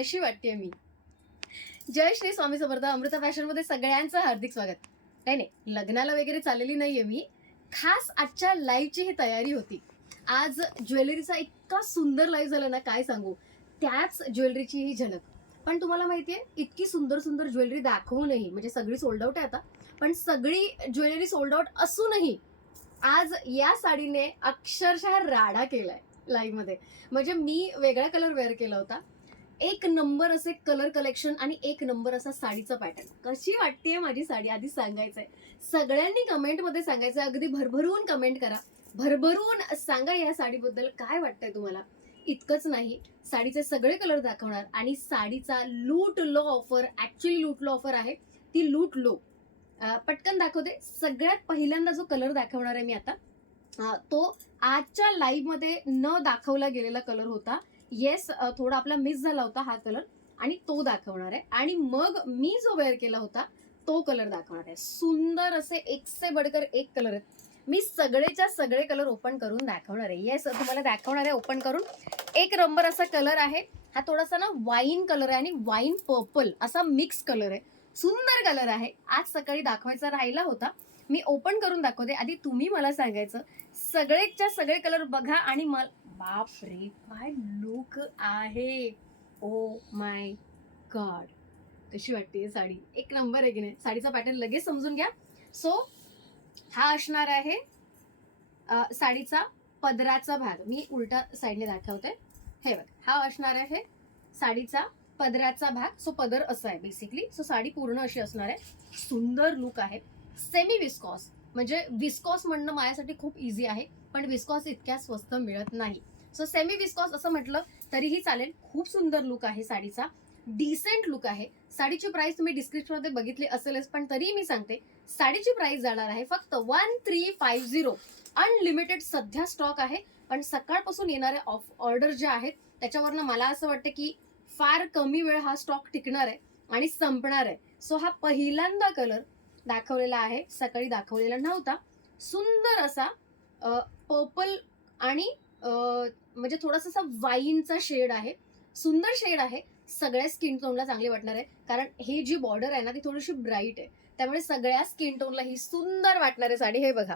कशी वाटते मी? जय श्री स्वामी समर्थ. अमृता फॅशन मध्ये सगळ्यांचं हार्दिक स्वागत. नाही, लग्नाला वगैरे चाललेली नाहीये मी. खास आजच्या लाईव्हची ही तयारी होती. आज ज्वेलरीचा इतका सुंदर लाईव्ह झाला ना, काय सांगू. त्याच ज्वेलरीची ही झलक. पण तुम्हाला माहितीये, इतकी सुंदर सुंदर ज्वेलरी दाखवूनही, म्हणजे सगळी सोल्ड आउट आहे आता, पण सगळी ज्वेलरी सोल्ड आउट असूनही आज या साडीने अक्षरशः राडा केलाय लाईव्ह मध्ये. म्हणजे मी वेगळा कलर वेअर केला होता. एक नंबर असे कलर कलेक्शन आणि एक नंबर असा साडीचा पॅटर्न. कशी वाटतेय माझी साडी आधी सांगायचंय. सगळ्यांनी कमेंटमध्ये सांगायचं, अगदी भरभरून कमेंट करा, भरभरून सांगा या साडीबद्दल काय वाटतंय तुम्हाला. इतकंच नाही, साडीचे सगळे कलर दाखवणार आणि साडीचा लूट लो ऑफर, ऍक्च्युअली लूट लो ऑफर आहे ती लूट लो. पटकन दाखवते. सगळ्यात पहिल्यांदा जो कलर दाखवणार आहे मी आता, तो आजच्या लाईव्ह मध्ये न दाखवला गेलेला कलर होता. येस, थोडा आपला मिस झाला होता हा कलर, आणि तो दाखवणार आहे. आणि मग मी जो वेअर केला होता तो कलर दाखवणार आहे. सुंदर असे एक से बडकर एक कलर आहेत. मी सगळेच्या सगळे कलर ओपन करून दाखवणार आहे. येस, तुम्हाला दाखवणार आहे ओपन करून. एक नंबर असा कलर आहे हा. थोडासा ना वाईन कलर आहे आणि वाईन पर्पल असा मिक्स कलर आहे. सुंदर कलर आहे. आज सकाळी दाखवायचा राहिला होता, मी ओपन करून दाखवते. आधी तुम्ही मला सांगायचं, सगळेच्या सगळे कलर बघा आणि मला, बाप रे काय लुक आहे. ओ माय गॉड, कशी वाटते साडी. एक नंबर आहे की नाही. साडीचा पॅटर्न लगेच समजून घ्या. सो हा असणार आहे साडीचा पदराचा भाग. मी उलटा साईडने दाखवते. हे बघ, हा असणार आहे साडीचा पदराचा भाग. सो पदर असा आहे बेसिकली. सो साडी पूर्ण अशी असणार आहे. सुंदर लुक आहे. सेमी विस्कॉस, म्हणजे विस्कॉस म्हणणं माझ्यासाठी खूप इझी आहे, पण विस्कॉस इतक्या स्वस्त मिळत नाही. सो सेमी विस्कॉस असं म्हटलं तरीही चालेल. खूप सुंदर लुक आहे साडीचा. डिसेंट लुक आहे. साडीची प्राइस तुम्ही डिस्क्रिप्शन मध्ये बघितली असेलच, पण तरी मी सांगते, साडीची प्राइस जाणार आहे फक्त 1350. अनलिमिटेड सध्या स्टॉक आहे, पण सकाळपासून येणारे ऑर्डर जे आहेत त्याच्यावरनं मला असं वाटतं की फार कमी वेळ हा स्टॉक टिकणार आहे आणि संपणार आहे. सो हा पहिल्यांदा कलर दाखवलेला आहे, सकाळी दाखवलेला नव्हता. सुंदर असा पर्पल आणि म्हणजे थोडासा वाईनचा शेड आहे. सुंदर शेड आहे. सगळ्या स्किन टोनला चांगली वाटणार आहे, कारण ही जी बॉर्डर आहे ना ती थोडीशी ब्राईट आहे, त्यामुळे सगळ्या स्किन टोनला ही सुंदर वाटणार आहे साडी. हे बघा,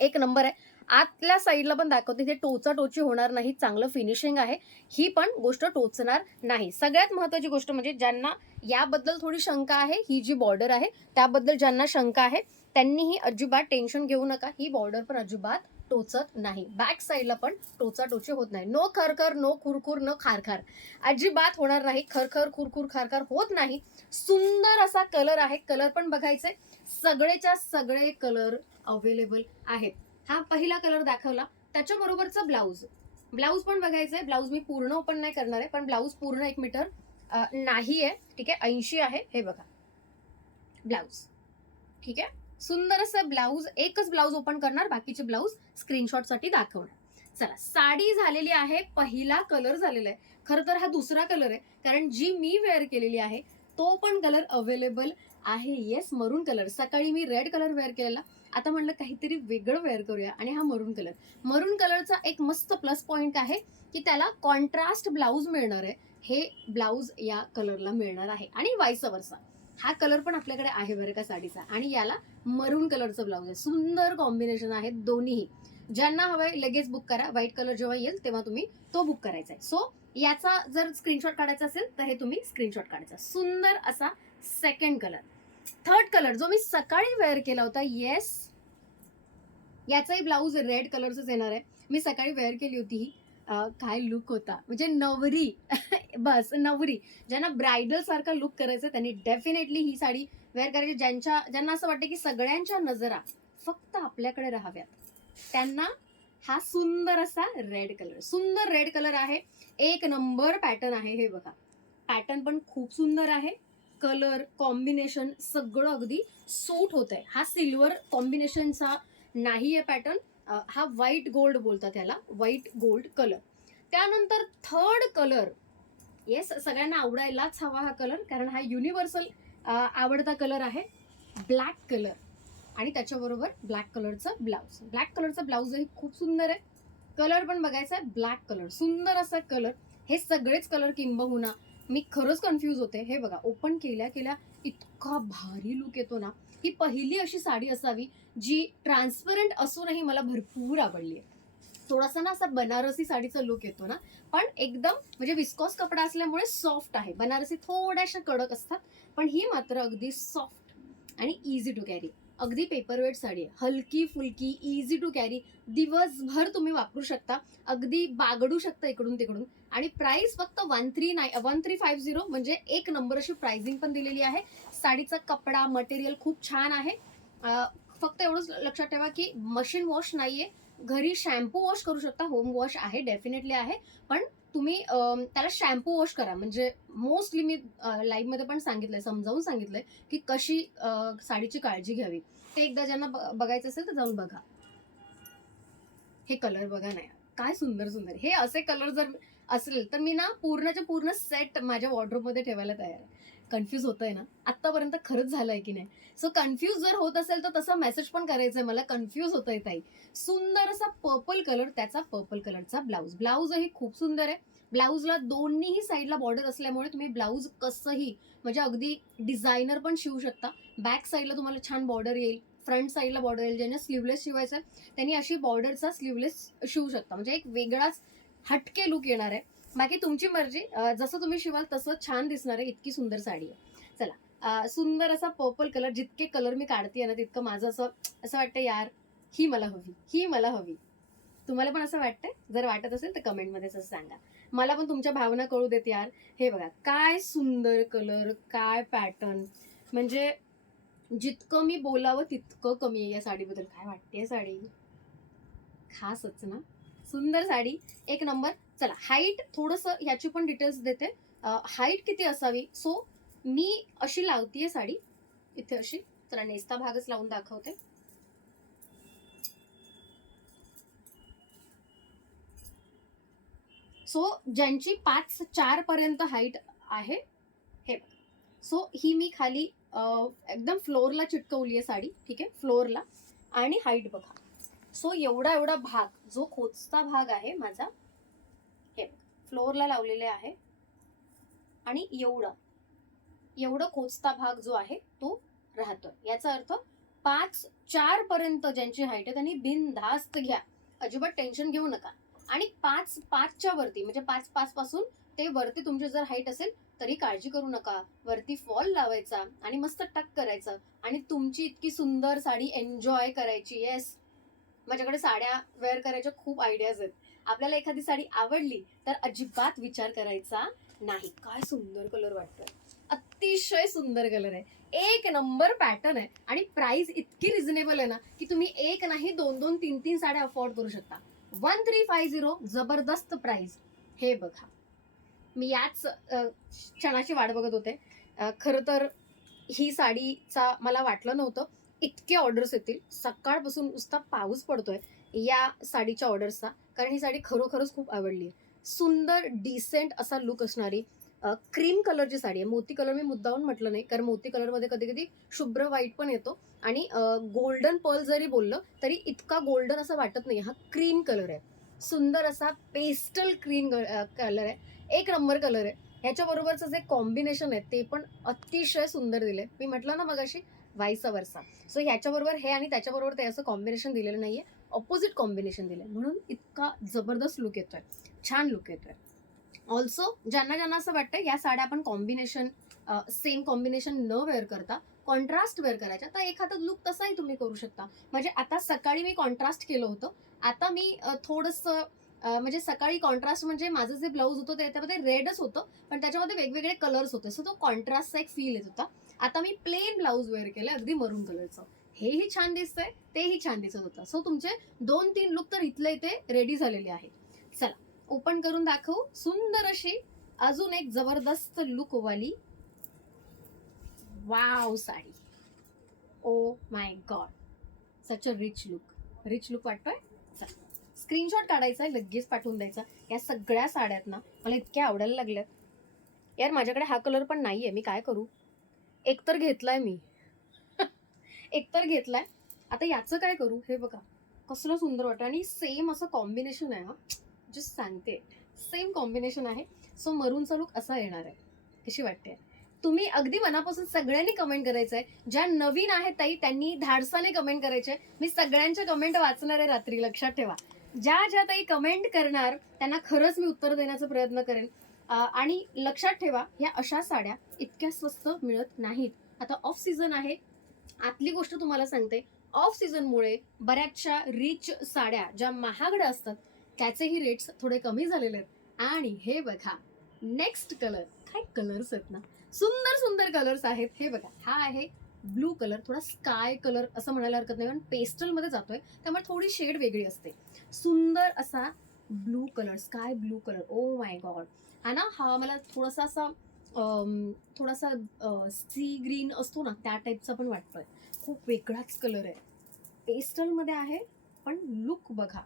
एक नंबर आहे. आतल्या साईडला पण दाखवते, ते टोचाटोची होणार नाही. चांगलं फिनिशिंग आहे. ही पण गोष्ट टोचणार नाही. सगळ्यात महत्वाची गोष्ट म्हणजे ज्यांना याबद्दल थोडी शंका आहे, ही जी बॉर्डर आहे त्याबद्दल ज्यांना शंका आहे त्यांनीही अजिबात टेन्शन घेऊ नका. ही बॉर्डर पण अजिबात टोचत नाही. बॅक साईडला पण टोचाटोची होत नाही. नो खरखर, नो खुरखुर, नो खारखार, अजिबात होणार नाही. खरखर खुरखुर खारखार होत नाही. सुंदर असा कलर आहे. कलर पण बघायचे, सगळेच्या सगळे कलर अवेलेबल आहेत. हा पहिला कलर दाखवला, त्याच्याबरोबरचा ब्लाऊज. ब्लाऊज पण बघायचंय. ब्लाऊज मी पूर्ण ओपन नाही करणार आहे, पण ब्लाऊज पूर्ण 1 मीटर नाही आहे. ठीक आहे, 80 आहे. हे बघा ब्लाऊज. ठीक आहे, सुंदर असं ब्लाऊज. एकच ब्लाऊज ओपन करणार, बाकीचे ब्लाऊज स्क्रीनशॉट साठी दाखवणार. चला, साडी झालेली आहे. पहिला कलर झालेला आहे. खरं तर हा दुसरा कलर आहे, कारण जी मी वेअर केलेली आहे तो पण कलर अवेलेबल आहे. येस, मरून कलर. सकाळी मी रेड कलर वेअर केलेला, आता म्हणलं काहीतरी वेगळं वेअर करूया, आणि हा मरून कलर. मरून कलरचा एक मस्त प्लस पॉइंट आहे की त्याला कॉन्ट्रास्ट ब्लाऊज मिळणार आहे. हे ब्लाऊज या कलरला मिळणार आहे आणि वाईस वर्सा. हा कलर पण आपल्याकडे आहे बरं का साडीचा, आणि याला मरून कलरचं ब्लाऊज आहे. सुंदर कॉम्बिनेशन आहे दोन्ही. ज्यांना हवंय लगेच बुक करा. व्हाईट कलर जेव्हा येईल तेव्हा तुम्ही तो बुक करायचा आहे. सो याचा जर स्क्रीनशॉट काढायचा असेल तर हे तुम्ही स्क्रीनशॉट काढायचा. सुंदर असा सेकंड कलर. थर्ड कलर जो मी सकाळी वेअर केला होता, येस, याचाही ब्लाऊज रेड कलरच येणार आहे. मी सकाळी वेअर केली होती ही. काय लुक होता, म्हणजे नवरी बस नवरी. ज्यांना ब्रायडल सारखा लुक करायचं त्यांनी डेफिनेटली ही साडी वेअर करायची. ज्यांना असं वाटतं की सगळ्यांच्या नजरा फक्त आपल्याकडे राहाव्यात, त्यांना हा सुंदर असा रेड कलर. सुंदर रेड कलर आहे. एक नंबर पॅटर्न आहे. हे बघा, पॅटर्न पण खूप सुंदर आहे. कलर कॉम्बिनेशन सगळं अगदी सूट होत आहे. हा सिल्वर कॉम्बिनेशनचा नाही आहे पॅटर्न, हा व्हाईट गोल्ड बोलतात त्याला, व्हाईट गोल्ड कलर. त्यानंतर थर्ड कलर, येस, सगळ्यांना आवडायलाच हवा हा कलर, कारण हा युनिव्हर्सल आवडता कलर आहे. ब्लॅक कलर, आणि त्याच्याबरोबर ब्लॅक कलरचं ब्लाऊज. ब्लॅक कलरचं ब्लाऊजही खूप सुंदर आहे. कलर पण बघायचा आहे, ब्लॅक कलर. सुंदर असा कलर. हे सगळेच कलर किंबहुना मी खरंच कन्फ्यूज होते. हे बघा, ओपन केल्या केल्या इतका भारी लुक येतो ना. ही पहिली अशी साडी असावी जी ट्रान्सपरंट असूनही मला भरपूर आवडली आहे. थोडासा ना असा बनारसी साडीचा लुक येतो ना, पण एकदम म्हणजे विस्कॉस कपडा असल्यामुळे सॉफ्ट आहे. बनारसी थोड्याशा कडक असतात, पण ही मात्र अगदी सॉफ्ट आणि इझी टू कॅरी. अगदी पेपरवेट साडी आहे. हलकी फुलकी, इझी टू कॅरी, दिवसभर तुम्ही वापरू शकता. अगदी बागडू शकता इकडून तिकडून. आणि प्राइस फक्त 1350, म्हणजे एक नंबर अशी प्राइसिंग पण दिलेली आहे. साडीचा कपडा मटेरियल खूप छान आहे. फक्त एवढंच लक्षात ठेवा की मशीन वॉश नाहीये. घरी शॅम्पू वॉश करू शकता. होम वॉश आहे, डेफिनेटली आहे. पण तुम्ही त्याला शॅम्पू वॉश करा. म्हणजे मोस्टली मी लाईव्ह मध्ये पण सांगितलंय, समजावून सांगितलंय की कशी साडीची काळजी घ्यावी. ते एकदा ज्यांना बघायचं असेल तर जाऊन बघा. हे कलर बघा ना, काय सुंदर सुंदर. हे असे कलर जर असेल तर मी ना पूर्णच्या पूर्ण सेट माझ्या वॉर्डरोब मध्ये ठेवायला तयार आहे. कन्फ्यूज होतंय ना आतापर्यंत, खरंच झालंय की नाही. सो कन्फ्यूज जर होत असेल तर तसा मेसेज पण करायचंय मला, कन्फ्यूज होतंय ताई. सुंदर असा पर्पल कलर, त्याचा पर्पल कलरचा ब्लाऊज. ब्लाऊजही खूप सुंदर आहे. ब्लाऊजला दोन्ही साईडला बॉर्डर असल्यामुळे तुम्ही ब्लाऊज कसंही म्हणजे अगदी डिझायनर पण शिवू शकता. बॅक साईडला तुम्हाला छान बॉर्डर येईल, फ्रंट साईडला बॉर्डर येईल. ज्यांना स्लीवलेस शिवायचं त्यांनी अशी बॉर्डरचा स्लीवलेस शिवू शकता. म्हणजे एक वेगळाच हटके लुक येणार आहे. बाकी तुमची मर्जी, जसं तुम्ही शिवाल तसं छान दिसणार आहे. इतकी सुंदर साडी आहे. चला, सुंदर असा पर्पल कलर. जितके कलर मी काढते ना तितकं माझं असं असं वाटतं यार ही मला हवी, ही मला हवी. तुम्हाला पण असं वाटतंय? जर वाटत असेल तर कमेंटमध्ये असं सांगा. मला पण तुमच्या भावना कळू देत यार. हे बघा काय सुंदर कलर, काय पॅटर्न. म्हणजे जितकं मी बोलावं तितकं कमी आहे या साडीबद्दल. काय वाटते साडी, खासच ना. सुंदर साडी, एक नंबर. चला, हाईट थोडंसं ह्याची पण डिटेल्स देते. हाईट किती असावी. सो मी अशी लावतीये साडी इथे अशी. चला, नेसता भागच लावून दाखवते. सो ज्यांची 5'4" पर्यंत हाईट आहे, हे. सो ही मी खाली एकदम फ्लोअरला चिटकवली आहे साडी. ठीक आहे, फ्लोअरला. आणि हाईट बघा. सो एवढा एवढा भाग, जो खोचता भाग आहे माझा, हे फ्लोअरला लावलेले आहे. आणि एवढं खोचता भाग जो आहे तो राहतोय. याचा अर्थ 5'4" पर्यंत ज्यांची हाईट आहे त्यांनी बिनधास्त घ्या, अजिबात टेन्शन घेऊ नका. आणि 5'5" वरती म्हणजे 5'5" पासून ते वरती तुमची जर हाईट असेल तरी काळजी करू नका. वरती फॉल लावायचा आणि मस्त टक करायचं आणि तुमची इतकी सुंदर साडी एन्जॉय करायची. येस, माझ्याकडे साड्या वेअर करायच्या खूप आयडियाज आहेत. आपल्याला एखादी साडी आवडली तर अजिबात विचार करायचा नाही. काय सुंदर कलर वाटतोय, अतिशय सुंदर कलर आहे. एक नंबर पॅटर्न आहे. आणि प्राइस इतकी रिझनेबल आहे ना की तुम्ही एक नाही, 2-2, 3-3 साड्या अफोर्ड करू शकता. 1350, जबरदस्त प्राइस. हे बघा, मी याच क्षणाची वाट बघत होते. खरं तर ही साडीचा मला वाटलं नव्हतं इतके ऑर्डर्स येतील. सकाळपासून नुसता पाऊस पडतोय या साडीच्या ऑर्डर्सचा, कारण ही साडी खरोखरच खूप आवडली आहे. सुंदर डिसेंट असा लुक असणारी क्रीम कलरची साडी आहे. मोती कलर मी मुद्दाहून म्हटलं नाही, कारण मोती कलरमध्ये कधी कधी शुभ्र व्हाईट पण येतो. आणि गोल्डन पर्ल जरी बोललं तरी इतका गोल्डन असं वाटत नाही. हा क्रीम कलर आहे. सुंदर असा पेस्टल क्रीम कलर आहे. एक नंबर कलर आहे. ह्याच्याबरोबरचं जे कॉम्बिनेशन आहे ते पण अतिशय सुंदर दिले. मी म्हटलं ना मगाशी, वाईस वर्सा. सो ह्याच्याबरोबर हे आणि त्याच्याबरोबर ते असं कॉम्बिनेशन दिलेलं नाहीये, ऑपोजिट कॉम्बिनेशन दिलंय. म्हणून इतका जबरदस्त लुक येतोय, छान लुक येतोय. ऑल्सो ज्यांना ज्यांना असं वाटतं या साड्या आपण कॉम्बिनेशन, सेम कॉम्बिनेशन न वेअर करता कॉन्ट्रास्ट वेअर करायच्या, तर एखादा लुक तसाही तुम्ही करू शकता. म्हणजे आता सकाळी मी कॉन्ट्रास्ट केलं होतं. आता मी थोडंसं म्हणजे सकाळी कॉन्ट्रास्ट म्हणजे माझं जे ब्लाऊज होतं त्याच्यामध्ये रेडच होतं, पण त्याच्यामध्ये वेगवेगळे कलर्स होते. सो तो कॉन्ट्रास्टचा एक फील येत होता. आता मी प्लेन ब्लाऊज वेअर केलं अगदी मरून कलरचं. हेही छान दिसतंय, तेही छान दिसत होतं. सो तुमचे 2-3 लुक तर इथले इथे रेडी झालेले आहे. चला, ओपन करून दाखवू. सुंदर अशी अजून एक जबरदस्त लुक वाली wow sari. Oh my God, such a rich look वाटतोय. चला, स्क्रीनशॉट काढायचा, लगेच पाठवून द्यायचा. या सगळ्या साड्यात ना मला इतक्या आवडायला लागल्यात यार. माझ्याकडे हा कलर पण नाहीये, मी काय करू. एकतर घेतलाय मी एकतर घेतलाय, आता याचं काय करू. हे बघा कसलं सुंदर वाटतं. आणि सेम असं कॉम्बिनेशन आहे. हा जस्ट सांगते, सेम कॉम्बिनेशन आहे. सो मरूनचा लुक असा येणार आहे. कशी वाटते? तुम्ही अगदी मनापासून सगळ्यांनी कमेंट करायचं आहे. ज्या नवीन आहेत ताई त्यांनी धाडसाने कमेंट करायचे. मी सगळ्यांच्या कमेंट वाचणार आहे रात्री, लक्षात ठेवा. ज्या ताई कमेंट करणार त्यांना खरंच मी उत्तर देण्याचा प्रयत्न करेन. आणि लक्षात ठेवा, ह्या अशा साड्या इतक्या स्वस्त मिळत नाहीत. आता ऑफ सीझन आहे. आतली गोष्ट तुम्हाला सांगते, ऑफ सीझनमुळे बऱ्याचशा रिच साड्या ज्या महागड्या असतात त्याचेही रेट्स थोडे कमी झालेले आहेत. आणि हे बघा, नेक्स्ट कलर, काय कलर्स आहेत ना, सुंदर सुंदर कलर्स आहेत. हे बघा, हा आहे ब्लू कलर, थोडा स्काय कलर असं म्हणायला हरकत नाही, पण पेस्टल मध्ये जातोय त्यामुळे थोडी शेड वेगळी असते. सुंदर असा blue colour, sky blue colour. Oh my God, हा ना, हा मला थोडासा असा थोडासा सी ग्रीन असतो ना त्या टाईपचा पण वाटतोय. खूप वेगळाच कलर आहे, पेस्टल मध्ये आहे, पण लुक बघा,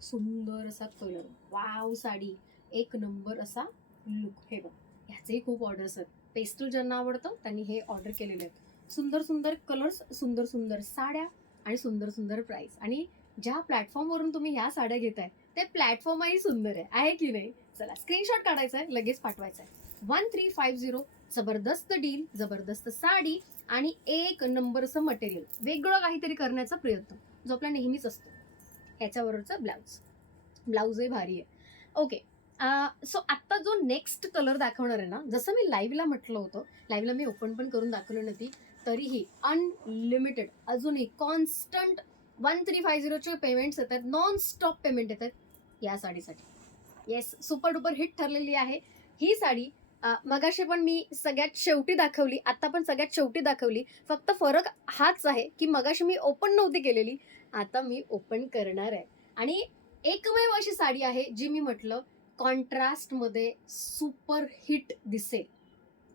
सुंदर असा कलर. वाव, साडी एक नंबर असा लुक. हे बघ, ह्याचेही खूप ऑर्डर्स आहेत. पेस्टल ज्यांना आवडतं त्यांनी हे ऑर्डर केलेले आहेत. सुंदर सुंदर कलर्स, सुंदर सुंदर साड्या आणि सुंदर सुंदर प्राइस. आणि ज्या प्लॅटफॉर्मवरून तुम्ही ह्या साड्या घेताय ते प्लॅटफॉर्मही सुंदर आहे की नाही? चला, स्क्रीनशॉट काढायचा आहे, लगेच पाठवायचा आहे. 1350. जबरदस्त डील, जबरदस्त साडी आणि एक नंबर असं मटेरियल. वेगळं काहीतरी करण्याचा प्रयत्न जो आपला नेहमीच असतो. ह्याच्याबरोबरचा ब्लाऊजही भारी आहे. ओके, सो आत्ता जो नेक्स्ट कलर दाखवणार आहे ना, जसं मी लाईव्हला म्हटलं होतं, लाईव्हला मी ओपन पण करून दाखवली नव्हती, तरीही अनलिमिटेड अजूनही कॉन्स्टंट 1350चे पेमेंट्स येतात, नॉन स्टॉप पेमेंट येतात या साडीसाठी. येस, सुपर डुपर हिट ठरलेली आहे ही साडी. मगाशी पण मी सगळ्यात शेवटी दाखवली, आता पण सगळ्यात शेवटी दाखवली. फक्त फरक हाच आहे की मगाशी मी ओपन नव्हती केलेली, आता मी ओपन करणार आहे. आणि एकमेव अशी साडी आहे जी मी म्हटलं कॉन्ट्रास्टमध्ये सुपर हिट दिसेल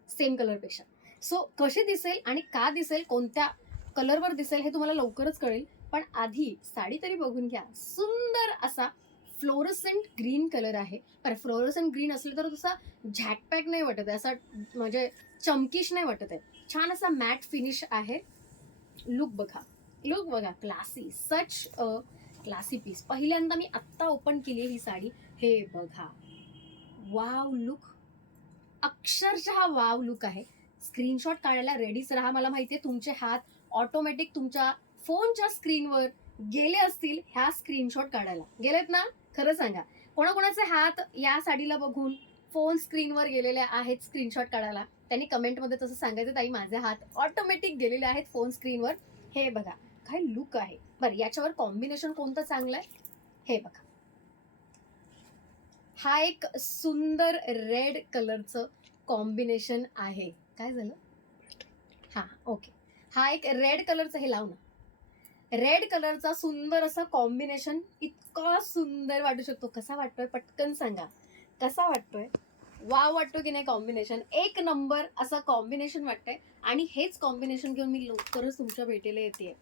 सेम कलरपेक्षा. सो कशी दिसेल आणि का दिसेल, कोणत्या कलरवर दिसेल हे तुम्हाला लवकरच कळेल. पण आधी साडी तरी बघून घ्या. सुंदर असा फ्लोरोसेंट ग्रीन कलर आहे. पर फ्लोरोसेंट ग्रीन असलं तर तसा झॅकपॅक नाही वाटत आहे, असा म्हणजे चमकीश नाही वाटत आहे. छान असा मॅट फिनिश आहे. लुक बघा, लुक बघा, classy, such a classy piece. पहिल्यांदा मी आत्ता ओपन केली ही साडी. हे बघा, वाव लुक, अक्षरशः वाव लुक आहे. स्क्रीनशॉट काढायला रेडीच राहा. मला माहितीये तुमचे हात ऑटोमॅटिक तुमच्या फोनच्या स्क्रीनवर गेले असतील ह्या स्क्रीनशॉट काढायला. गेलेत ना? खरं सांगा, कोणाकोणाचे हात या साडीला बघून फोन स्क्रीनवर गेलेले आहेत स्क्रीनशॉट काढायला? त्यांनी कमेंटमध्ये तसं सांगायचं, ताई माझे हात ऑटोमॅटिक गेलेले आहेत फोन स्क्रीनवर. हे बघा, काय लुक आहे. बरं, याच्यावर कॉम्बिनेशन कोणतं चांगलं आहे हे बघा. हा एक सुंदर रेड कलरचं कॉम्बिनेशन आहे. काय झालं? हा, ओके. हा एक रेड कलरचं, हे लाव ना. रेड कलरचा सुंदर असा कॉम्बिनेशन, इतका सुंदर वाटू शकतो. कसा वाटतोय पटकन सांगा, कसा वाटतोय? वाव वाटतो की नाही? कॉम्बिनेशन एक नंबर असं कॉम्बिनेशन वाटतंय. आणि हेच कॉम्बिनेशन घेऊन मी लवकरच तुमच्या भेटीला येते.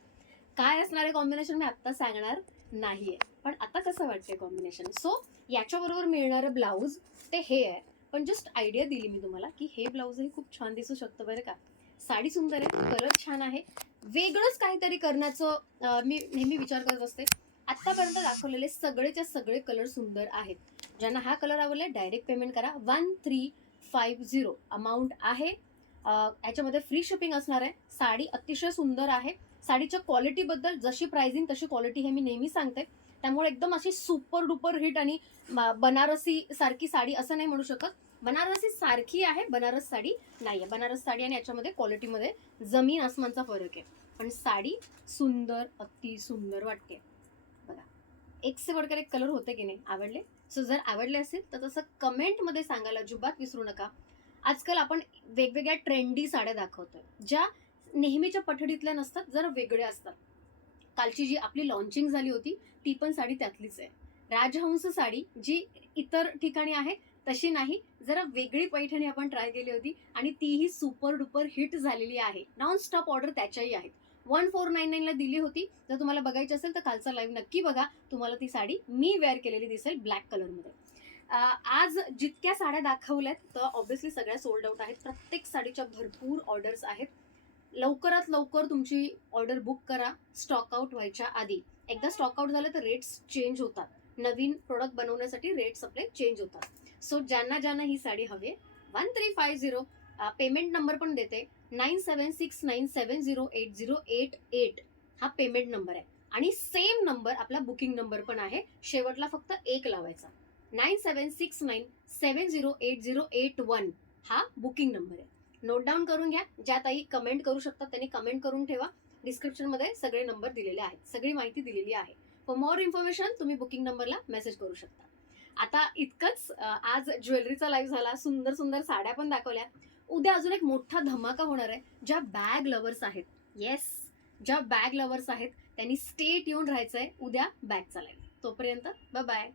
काय असणार आहे कॉम्बिनेशन मी आत्ता सांगणार नाहीये, पण आता कसं वाटतंय कॉम्बिनेशन. सो याच्याबरोबर मिळणारं ब्लाऊज ते हे आहे. पण जस्ट आयडिया दिली मी तुम्हाला की हे ब्लाऊजही खूप छान दिसू शकतं बरं का. साडी सुंदर आहे, कलर छान आहे. वेगळंच काहीतरी करण्याचं मी नेहमी विचार करत असते. आत्तापर्यंत दाखवलेले सगळेच्या सगळे कलर सुंदर आहेत. ज्यांना हा कलर आवडला डायरेक्ट पेमेंट करा. 1350 अमाऊंट आहे. याच्यामध्ये फ्री शिपिंग असणार आहे. साडी अतिशय सुंदर आहे. साडीच्या क्वालिटीबद्दल जशी प्राइसिंग तशी क्वालिटी हे मी नेहमी सांगते. त्यामुळे एकदम अशी सुपर डुपर हिट आणि बनारसी सारखी साडी असं नाही म्हणू शकत. बनारसी सारखी आहे, बनारस साडी नाहीये. बनारस साडी आणि याच्यामध्ये क्वालिटीमध्ये जमीन आसमानचा फरक आहे. पण साडी सुंदर, अति सुंदर वाटते बघा. एक से बढ़कर एक कलर होते की नाही? आवडले? सो जर आवडले असेल तर तसं कमेंटमध्ये सांगायला अजिबात विसरू नका. आजकाल आपण वेगवेगळ्या ट्रेंडी साड्या दाखवतोय ज्या नेहमीच्या पठडीतल्या नसतात, जरा वेगळ्या असतात. कालची जी आपली लॉन्चिंग झाली होती ती पण साडी त्यातलीच आहे. राजहंस साडी जी इतर ठिकाणी आहे तशी नाही, जरा वेगळी पैठणी आपण ट्राय केली होती आणि तीही सुपर डुपर हिट झालेली आहे. नॉन स्टॉप ऑर्डर त्याच्याही आहेत. 1499 ला दिली होती. जर तुम्हाला बघायची असेल तर कालचा लाईव्ह नक्की बघा, तुम्हाला ती साडी मी वेअर केलेली दिसेल ब्लॅक कलरमध्ये. आज जितक्या साड्या दाखवल्यात तर ऑब्व्हियसली सगळ्या सोल्ड आउट आहेत. प्रत्येक साडीच्या भरपूर ऑर्डर्स आहेत. लवकरात लवकर तुमची ऑर्डर बुक करा स्टॉक आउट व्हायच्या आधी. एकदा स्टॉक आउट झालं तर रेट्स चेंज होतात. नवीन प्रोडक्ट बनवण्यासाठी रेट्स आपले चेंज होतात. सो ज्यांना ज्यांना ही साडी हवी 1350. पेमेंट नंबर पण देते 9769708088. हा पेमेंट नंबर आहे. आणि सेम नंबर आपला बुकिंग नंबर पण आहे. शेवटला फक्त 1 लावायचा. 9769708081 हा बुकिंग नंबर आहे. नोट डाऊन करून घ्या. ज्या ताई कमेंट करू शकतात त्यांनी कमेंट करून ठेवा. डिस्क्रिप्शनमध्ये सगळे नंबर दिलेले आहेत, सगळी माहिती दिलेली आहे. फॉर मोर इन्फॉर्मेशन तुम्ही बुकिंग नंबरला मेसेज करू शकता. आता इतकंच. आज ज्वेलरीचा लाईव्ह झाला, सुंदर सुंदर साड्या पण दाखवल्या. उद्या अजून एक मोठा धमाका होणार आहे. ज्या बॅग लवर्स आहेत, येस, ज्या बॅग लवर्स आहेत त्यांनी स्टे ट्यून राहायचंय उद्या बॅगचा लाईव्ह. तोपर्यंत बाय बाय.